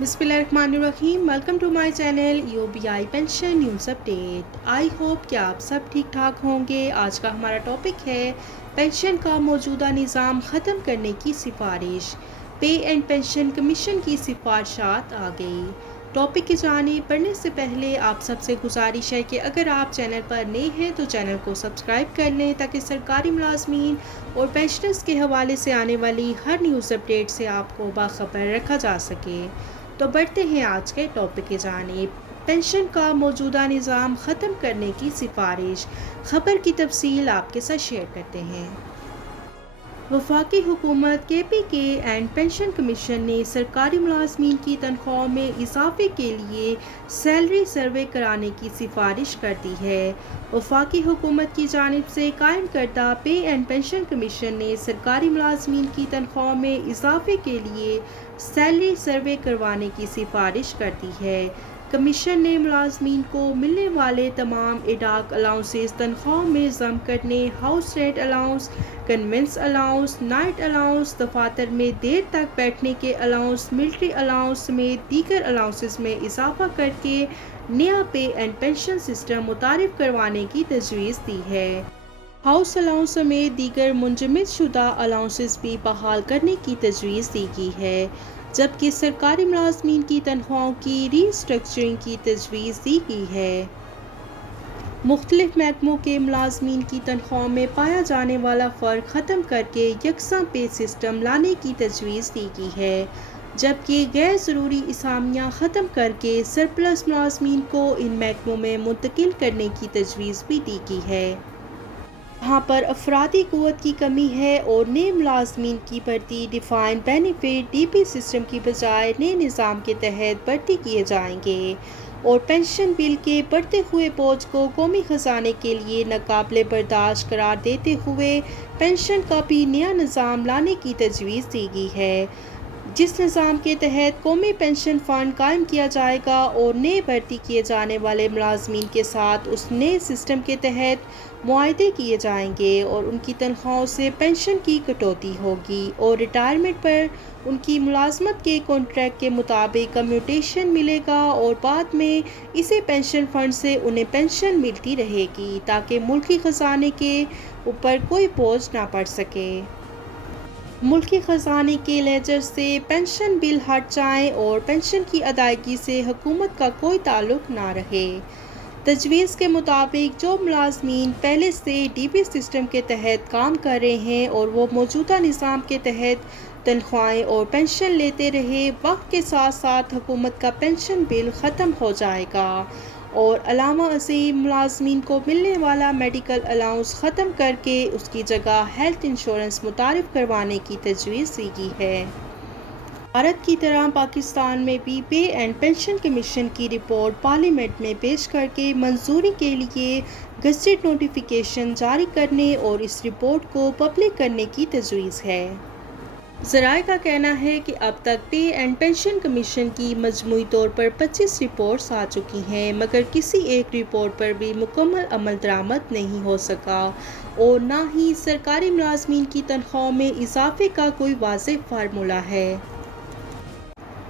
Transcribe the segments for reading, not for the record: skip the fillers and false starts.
बिस्मिल्लाहिर्रहमानिर्रहीम। Welcome to my channel UBI pension news update. I hope कि आप सब ठीक ठाक होंगे। आज का हमारा टॉपिक है पेंशन का मौजूदा निज़ाम ख़त्म करने की सिफारिश। पे एंड पेंशन कमीशन की सिफारिशात आ गई। टॉपिक की जानिब पढ़ने से पहले आप सबसे गुजारिश है कि अगर आप चैनल पर नए हैं तो चैनल को सब्सक्राइब कर लें ताकि सरकारी मुलाजमीन और पेंशनर्स के हवाले से आने वाली हर न्यूज़ अपडेट से आपको बाखबर रखा जा सके। तो बढ़ते हैं आज के टॉपिक की जानिब। पेंशन का मौजूदा निज़ाम ख़त्म करने की सिफारिश। खबर की तफसील आपके साथ शेयर करते हैं। वफाकी हुकूमत KPK एंड पेंशन कमीशन ने सरकारी मुलाजमीन की तनख्वाह में इजाफे के लिए सैलरी सर्वे कराने की सिफारिश कर दी है। वफाकी हुकूमत की जानिब से कायम करदा पे एंड पेंशन कमीशन ने सरकारी मुलाजमीन की तनख्वाह में इजाफे के लिए सैलरी सर्वे करवाने की सिफारिश कर दी है। कमीशन ने मुलाजमीन को मिलने वाले तमाम इडाक अलाउंसेस तनख्वाह में जम करने, house rent allowance, conveyance allowance, night allowance, दफातर में देर तक बैठने के अलाउंस, मिलिट्री अलाउंस समेत दीगर अलाउंसेस में इजाफा करके नया पे एंड पेंशन सिस्टम मुतारिफ करवाने की तजवीज़ दी है। हाउस अलाउंस समेत दीगर मुंजमद शुदा अलाउंसेस भी बहाल करने की तजवीज़ दी गई है, जबकि सरकारी मुलाजमीन की तनख्वाहों की रीस्ट्रक्चरिंग की तजवीज़ दी गई है। मुख्तलिफ महकमों के मुलाजमीन की तनख्वाह में पाया जाने वाला फ़र्क ख़त्म करके यकसा पे सिस्टम लाने की तजवीज़ दी गई है, जबकि गैर ज़रूरी इसामियाँ ख़त्म करके सरप्लस मुलाजमीन को इन महकमों में मुंतकिल करने की तजवीज़ भी दी गई है। यहाँ पर अफरादी क़ुव्वत की कमी है और नए मुलाजमीन की भर्ती डिफाइंड बेनिफिट DP सिस्टम की बजाय नए निज़ाम के तहत भर्ती किए जाएंगे और पेंशन बिल के बढ़ते हुए बोझ को कौमी ख़जाने के लिए नाकाबिले बर्दाश्त करार देते हुए पेंशन का भी नया निज़ाम लाने की तजवीज़ दी गई है, जिस निज़ाम के तहत कौमी पेंशन फ़ंड कायम किया जाएगा और नए भर्ती किए जाने वाले मुलाजमीन के साथ उस नए सिस्टम के तहत मुआहदे किए जाएंगे और उनकी तनख्वाहों से पेंशन की कटौती होगी और रिटायरमेंट पर उनकी मुलाजमत के कॉन्ट्रैक्ट के मुताबिक कम्यूटेशन मिलेगा और बाद में इसी पेंशन फ़ंड से उन्हें पेंशन मिलती रहेगी ताकि मुल्की ख़जाने के ऊपर कोई बोझ ना पड़ सके। मुल्की ख़जाने के लेजर से पेंशन बिल हट जाएं और पेंशन की अदायगी से हुकूमत का कोई ताल्लुक़ ना रहे। तजवीज़ के मुताबिक जो मुलाजमीन पहले से DP सिस्टम के तहत काम कर रहे हैं और वो मौजूदा निज़ाम के तहत तनख्वाहें और पेंशन लेते रहे, वक्त के साथ साथ हुकूमत का पेंशन बिल ख़त्म हो जाएगा और अलावा अज़ीम मुलाजमीन को मिलने वाला मेडिकल अलाउंस ख़त्म करके उसकी जगह हेल्थ इंश्योरेंस मुतारिफ करवाने की तजवीज़ दी गई है। भारत की तरह पाकिस्तान में भी पे एंड पेंशन कमीशन की रिपोर्ट पार्लियामेंट में पेश करके मंजूरी के लिए गज़ेट नोटिफिकेशन जारी करने और इस रिपोर्ट को पब्लिक करने की तजवीज़ है। ज़राए का कहना है कि अब तक पे एंड पेंशन कमीशन की मजमूई तौर पर 25 रिपोर्ट्स आ चुकी हैं, मगर किसी एक रिपोर्ट पर भी मुकम्मल अमल दरामद नहीं हो सका और ना ही सरकारी मुलाजमीन की तनख्वाह में इजाफे का कोई वाज़ेह फार्मूला है।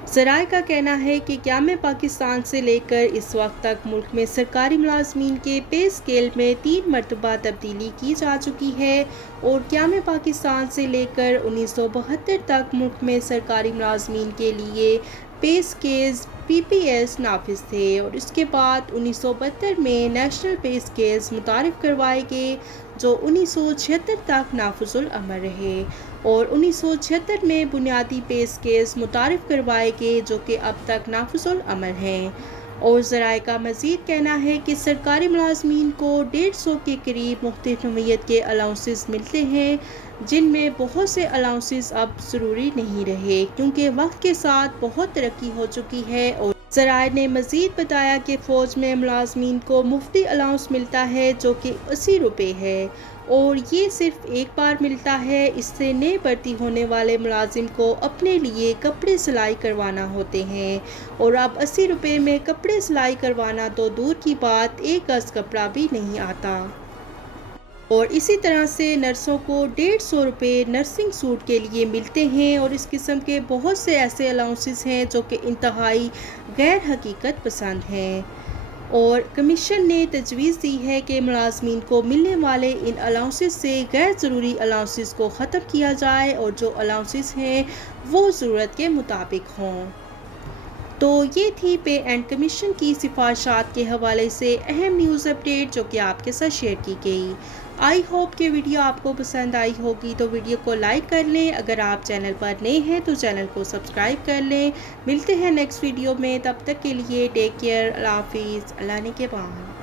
ज़राए का कहना है कि क़याम पाकिस्तान से लेकर इस वक्त तक मुल्क में सरकारी मुलाजमीन के पे स्केल में 3 मरतबा तब्दीली की जा चुकी है और क़याम पाकिस्तान से लेकर 1972 तक मुल्क में सरकारी मुलाजमीन के लिए पे स्केल्स PPS नाफिज थे और इसके बाद 1972 में नेशनल पे स्केल्स मुतारिफ करवाए गए जो 1976 तक नाफिजुल अमल रहे और 1976 में बुनियादी पे स्केल्स मुतारिफ करवाए गए जो कि अब तक नाफिजुल अमल हैं। और ज़राए का मज़ीद कहना है कि सरकारी मुलाजमीन को 150 के करीब मुख्तलिफ नौइयत के अलाउंसेस मिलते हैं, जिनमें बहुत से अलाउंसेस अब ज़रूरी नहीं रहे क्योंकि वक्त के साथ बहुत तरक्की हो चुकी है। और ज़राए ने मज़ीद बताया कि फ़ौज में मुलाजमीन को मुफ्ती अलाउंस मिलता है जो कि 80 रुपये है और ये सिर्फ एक बार मिलता है। इससे नए भर्ती होने वाले मुलाजिम को अपने लिए कपड़े सिलाई करवाना होते हैं और अब 80 रुपये में कपड़े सिलाई करवाना तो दूर की बात, एक गज़ कपड़ा भी नहीं आता। اور اسی طرح سے نرسوں کو 150 روپے نرسنگ سوٹ کے لیے ملتے ہیں، اور اس قسم کے بہت سے ایسے الاؤنسز ہیں جو کہ انتہائی غیر حقیقت پسند ہیں، اور کمیشن نے تجویز دی ہے کہ ملازمین کو ملنے والے ان الاؤنسز سے غیر ضروری الاؤنسز کو ختم کیا جائے، اور جو الاؤنسز ہیں وہ ضرورت کے مطابق ہوں۔ تو یہ تھی پے اینڈ کمیشن کی سفارشات کے حوالے سے اہم نیوز اپڈیٹ جو کہ آپ کے ساتھ شیئر کی گئی۔ آئی ہوپ کہ ویڈیو آپ کو پسند آئی ہوگی، تو ویڈیو کو لائک کر لیں، اگر آپ چینل پر نئے ہیں تو چینل کو سبسکرائب کر لیں۔ ملتے ہیں نیکسٹ ویڈیو میں، تب تک کے لیے ٹیک کیئر، اللہ حافظ، اللہ نے کے بعد۔